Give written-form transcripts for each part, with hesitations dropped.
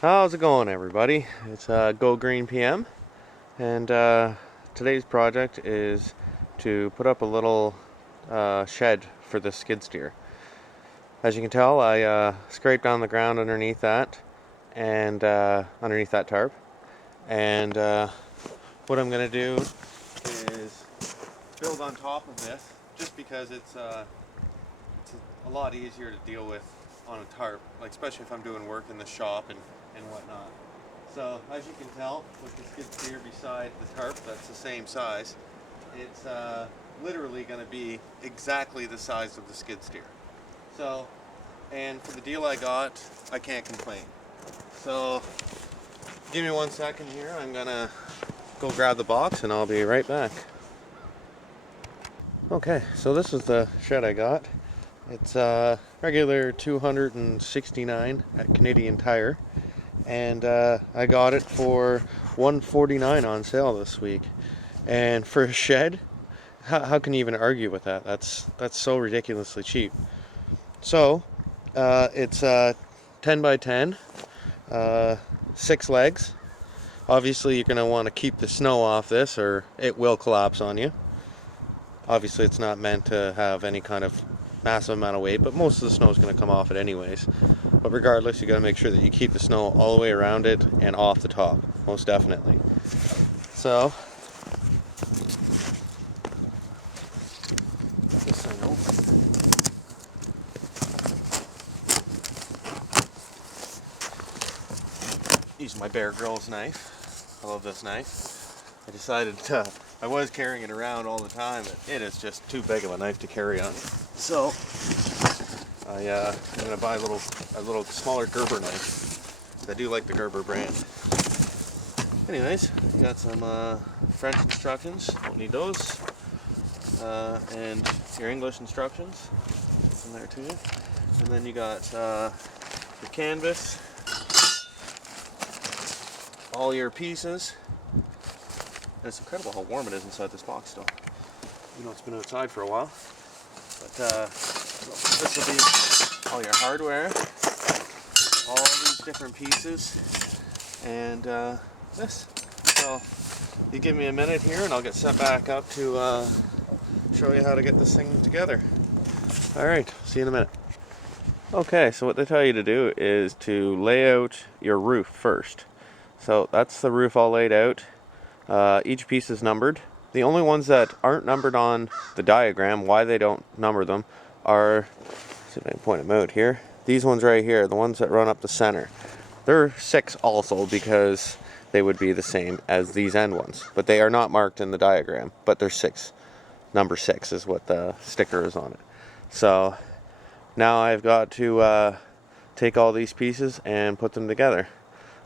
How's it going, everybody? It's Go Green PM, and today's project is to put up a little shed for the skid steer. As you can tell, I scraped down the ground underneath that, and underneath that tarp. And what I'm going to do is build on top of this, just because it's a lot easier to deal with on a tarp, like especially if I'm doing work in the shop and whatnot. So as you can tell, with the skid steer beside the tarp, that's the same size. It's literally going to be exactly the size of the skid steer. So, and for the deal I got, I can't complain. So give me 1 second here. I'm gonna go grab the box and I'll be right back. Okay, so this is the shed I got. It's regular 269 at Canadian Tire, and I got it for $149 on sale this week. And for a shed, how can you even argue with that? That's so ridiculously cheap. So it's 10 by 10, 6 legs. Obviously you're going to want to keep the snow off this or it will collapse on you. Obviously it's not meant to have any kind of massive amount of weight, but most of the snow is going to come off it anyways. But regardless, you got to make sure that you keep the snow all the way around it and off the top, most definitely. So this thing open. Use my Bear Grylls knife. I love this knife. I decided I was carrying it around all the time, but it is just too big of a knife to carry on. So I'm gonna buy a little smaller Gerber knife. I do like the Gerber brand. Anyways, you got some French instructions. Don't need those. And your English instructions. It's in there too. And then you got your canvas, all your pieces. And it's incredible how warm it is inside this box still. You know, it's been outside for a while. But this will be all your hardware, all these different pieces, and this. So you give me a minute here and I'll get set back up to show you how to get this thing together. Alright, see you in a minute. Okay, so what they tell you to do is to lay out your roof first. So that's the roof all laid out. Each piece is numbered. The only ones that aren't numbered on the diagram, why they don't number them, are, let's see if I can point them out here. These ones right here, the ones that run up the center. They're 6 also because they would be the same as these end ones. But they are not marked in the diagram, but they're 6. Number 6 is what the sticker is on it. So now I've got to take all these pieces and put them together.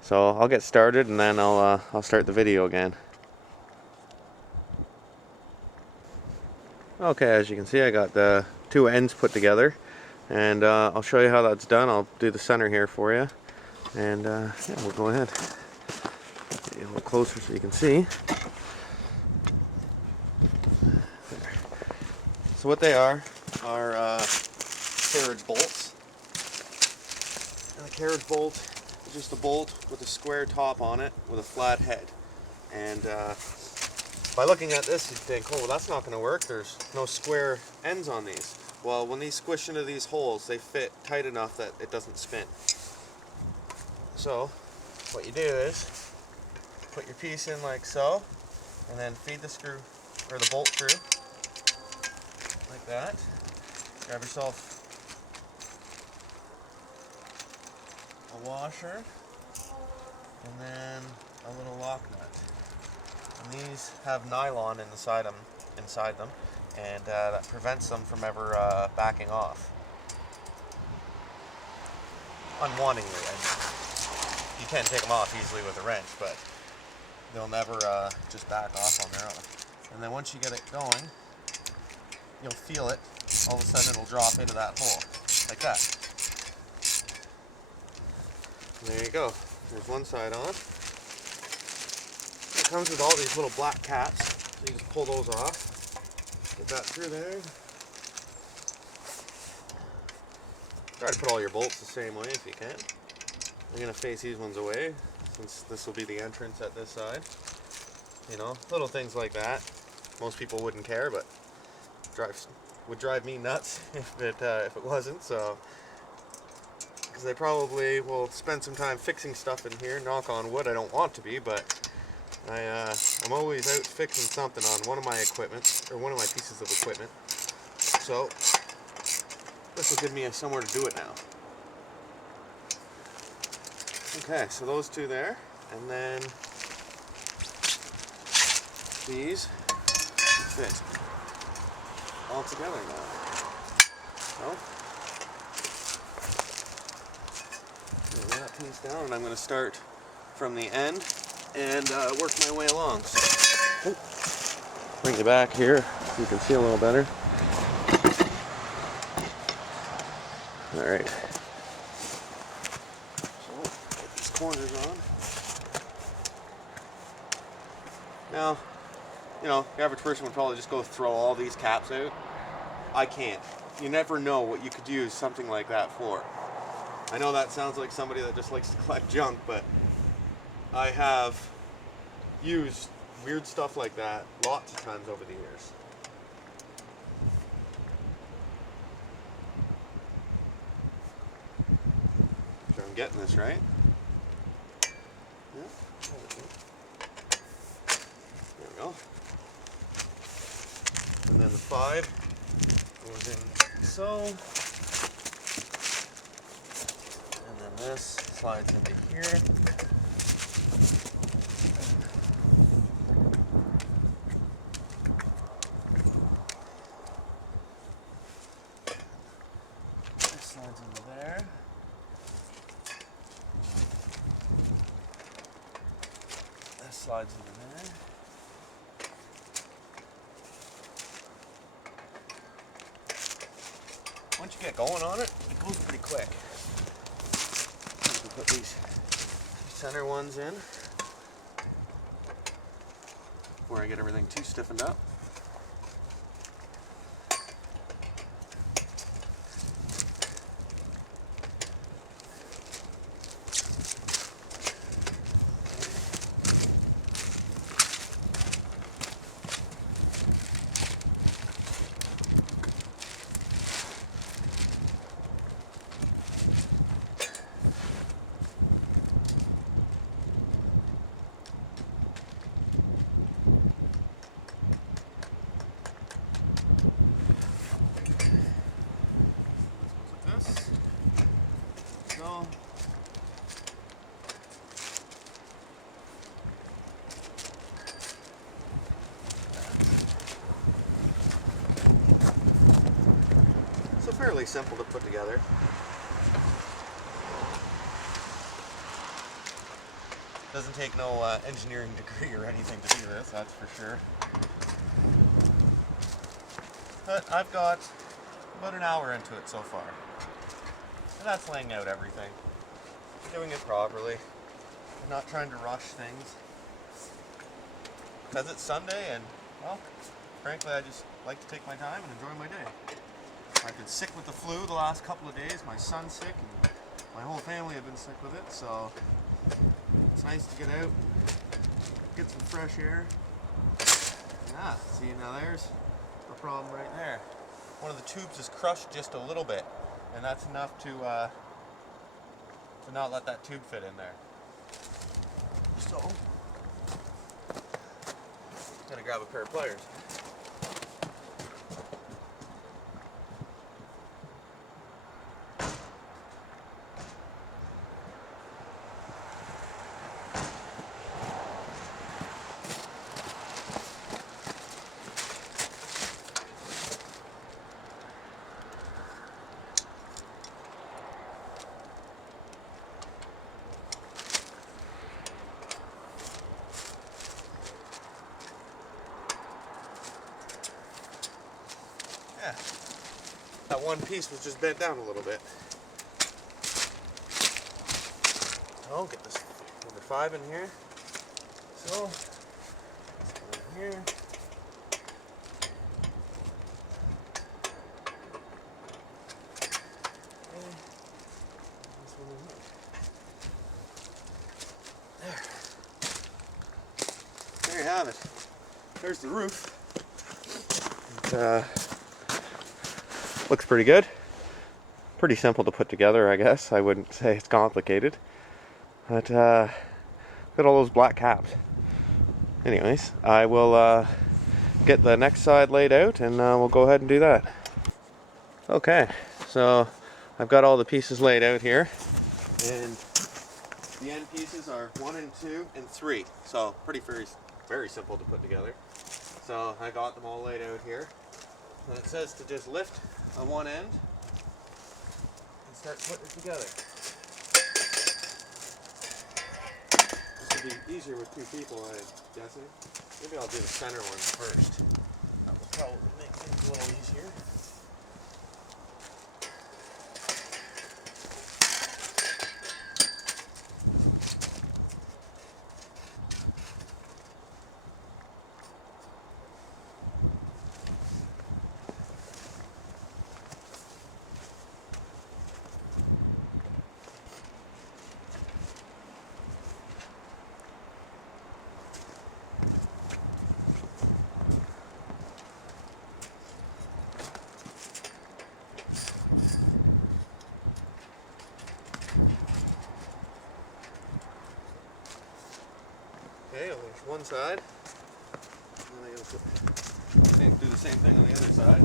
So I'll get started and then I'll start the video again. Okay, as you can see, I got the 2 ends put together, and I'll show you how that's done. I'll do the center here for you, and yeah, we'll go ahead. Get you a little closer so you can see. There. So what they are carriage bolts, and the carriage bolt is just a bolt with a square top on it with a flat head, and by looking at this, you'd think, oh, well, that's not going to work. There's no square ends on these. Well, when these squish into these holes, they fit tight enough that it doesn't spin. So, what you do is put your piece in like so, and then feed the screw, or the bolt through, like that. Grab yourself a washer, and then a little lock nut. And these have nylon inside them, and that prevents them from ever backing off. Unwantingly, I mean. You can take them off easily with a wrench, but they'll never just back off on their own. And then once you get it going, you'll feel it. All of a sudden it'll drop into that hole, like that. And there you go. There's one side on. It comes with all these little black caps, so you just pull those off, get that through there. Try to put all your bolts the same way if you can. I'm gonna face these ones away since this will be the entrance at this side. You know, little things like that. Most people wouldn't care, but would drive me nuts if it wasn't. So, because they probably will spend some time fixing stuff in here. Knock on wood, I don't want to be, but I'm always out fixing something on one of my equipment or one of my pieces of equipment. So this will give me somewhere to do it now. Okay, so those two there, and then these fit all together now. So, lay that piece down, and I'm going to start from the end and work my way along. So, bring you back here so you can see a little better. All right. So, get these corners on. Now, you know, the average person would probably just go throw all these caps out. I can't. You never know what you could use something like that for. I know that sounds like somebody that just likes to collect junk, but I have used weird stuff like that lots of times over the years. Sure I'm getting this right. Yeah. There we go. And then the 5 goes in so. And then this slides into here. This slides into there. This slides into there. Once you get going on it, it goes pretty quick. I can put these center ones in before I get everything too stiffened up. So, fairly simple to put together. Doesn't take no engineering degree or anything to do this, that's for sure. But I've got about an hour into it so far. And that's laying out everything. Doing it properly. I'm not trying to rush things. Because it's Sunday and, well, frankly I just like to take my time and enjoy my day. I've been sick with the flu the last couple of days. My son's sick and my whole family have been sick with it, so it's nice to get out, get some fresh air. Yeah, see, now there's a problem right there. One of the tubes is crushed just a little bit, and that's enough to not let that tube fit in there. So, I'm gonna grab a pair of pliers. Yeah, that one piece was just bent down a little bit. I'll get this number 5 in here. So, this one in here. And this one in here. there's the roof. Looks pretty good. Pretty simple to put together, I guess. I wouldn't say it's complicated. But got all those black caps. Anyways, I will get the next side laid out and we'll go ahead and do that. Okay, so I've got all the pieces laid out here. And the end pieces are 1 and 2 and 3. So very simple to put together. So I got them all laid out here. And it says to just lift on one end and start putting it together. This would be easier with 2 people, I'm guessing. Maybe I'll do the center one first. That will probably make things a little easier. Okay, well, there's one side. And then I gotta do the same thing on the other side.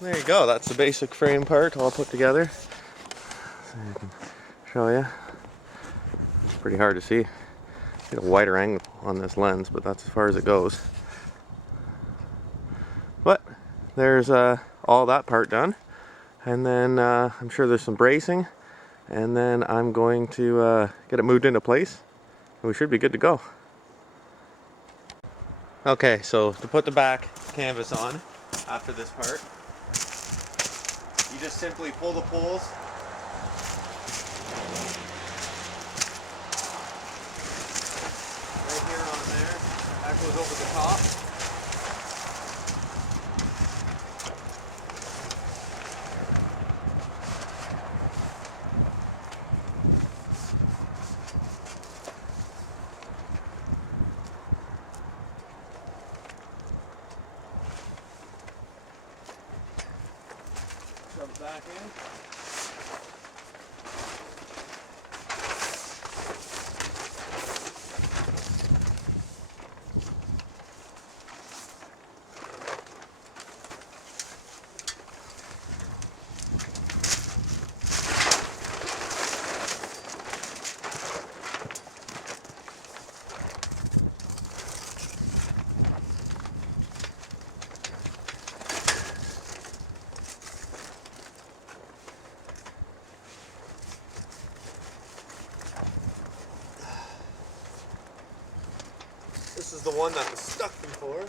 There you go, that's the basic frame part all put together. So I can show you. It's pretty hard to see. Get a wider angle on this lens, but that's as far as it goes. But there's all that part done. And then I'm sure there's some bracing. And then I'm going to get it moved into place. And we should be good to go. Okay, so to put the back canvas on after this part, you just simply pull the poles right here on there. That goes over the top. Shove it back in. This is the one that was stuck before, or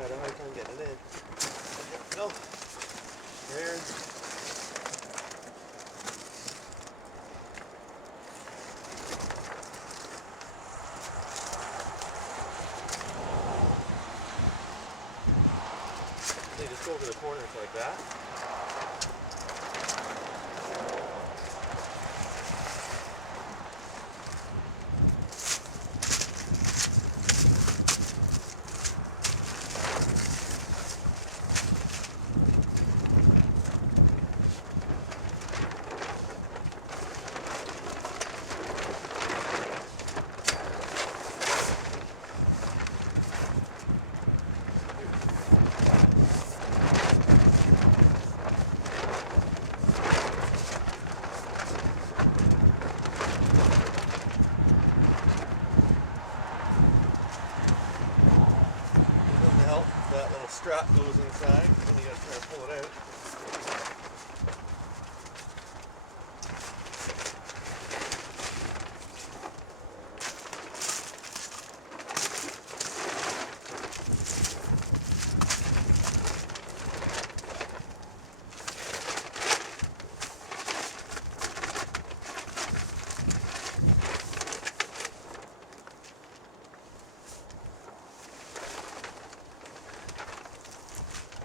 had a hard time getting it in. No. There. They just go over the corners like that. strap goes inside, then you gotta try to pull it out.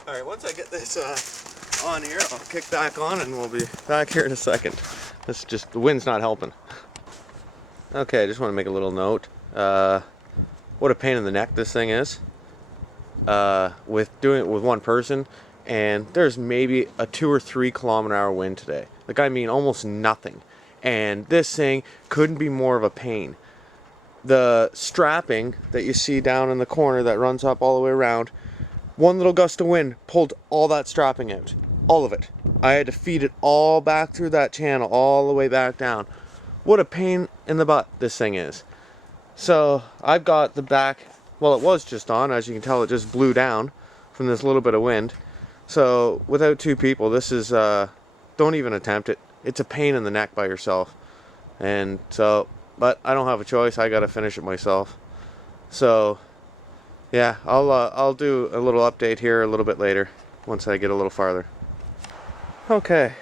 Alright, once I get this on here, I'll kick back on and we'll be back here in a second. This just, the wind's not helping. Okay, I just want to make a little note. What a pain in the neck this thing is. With doing it with one person, and there's maybe a 2 or 3 kilometer-hour wind today. Like, I mean almost nothing. And this thing couldn't be more of a pain. The strapping that you see down in the corner that runs up all the way around, one little gust of wind pulled all that strapping out. All of it. I had to feed it all back through that channel, all the way back down. What a pain in the butt this thing is. So I've got the back, well, it was just on. As you can tell, it just blew down from this little bit of wind. So without 2 people, this is, don't even attempt it. It's a pain in the neck by yourself. And so, but I don't have a choice. I got to finish it myself. So yeah, I'll do a little update here a little bit later once I get a little farther. Okay,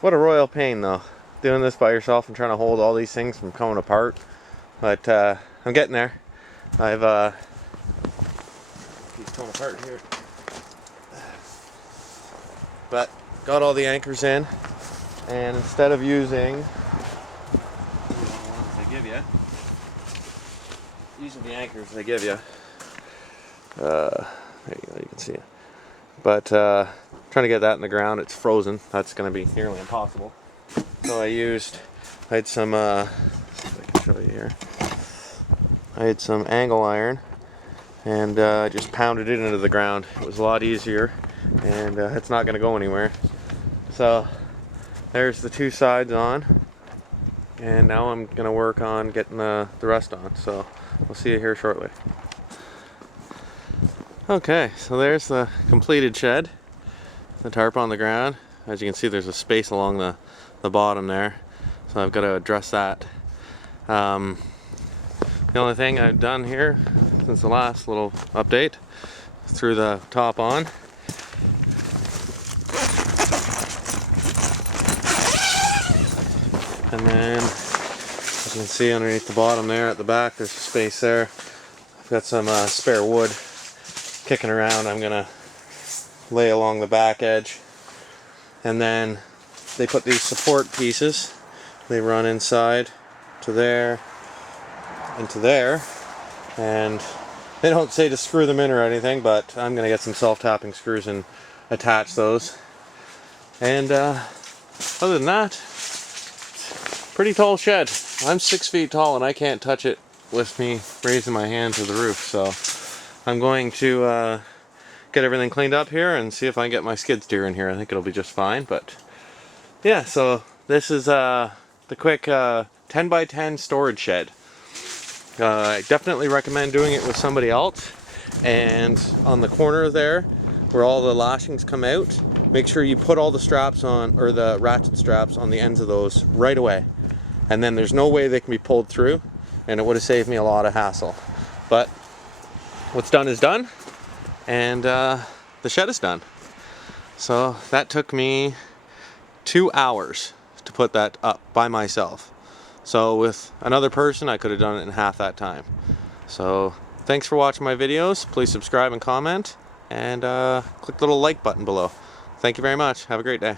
what a royal pain though, doing this by yourself and trying to hold all these things from coming apart. But I'm getting there. I've keeps coming apart here. But got all the anchors in, and instead of using the ones they give you, using the anchors they give you. There you go, you can see it. But trying to get that in the ground, it's frozen. That's going to be nearly impossible. So I had some, see if I can show you here. I had some angle iron, and just pounded it into the ground. It was a lot easier, and it's not going to go anywhere. So there's the 2 sides on, and now I'm going to work on getting the rest on. So we'll see you here shortly. Okay, so there's the completed shed, the tarp on the ground. As you can see, there's a space along the bottom there, so I've got to address that. The only thing I've done here since the last little update, threw the top on. And then, as you can see underneath the bottom there at the back, there's a space there. I've got some spare wood kicking around. I'm gonna lay along the back edge, and then they put these support pieces, they run inside to there and to there, and they don't say to screw them in or anything, but I'm gonna get some self-tapping screws and attach those. And other than that, pretty tall shed. I'm 6 feet tall and I can't touch it with me raising my hand to the roof, so I'm going to get everything cleaned up here and see if I can get my skid steer in here. I think it'll be just fine. But yeah, so this is the quick 10 by 10 storage shed. I definitely recommend doing it with somebody else. And on the corner there, where all the lashings come out, make sure you put all the straps on, or the ratchet straps on the ends of those right away. And then there's no way they can be pulled through, and it would have saved me a lot of hassle. But what's done is done, and the shed is done. So that took me 2 hours to put that up by myself. So with another person, I could have done it in half that time. So thanks for watching my videos. Please subscribe and comment, and click the little like button below. Thank you very much. Have a great day.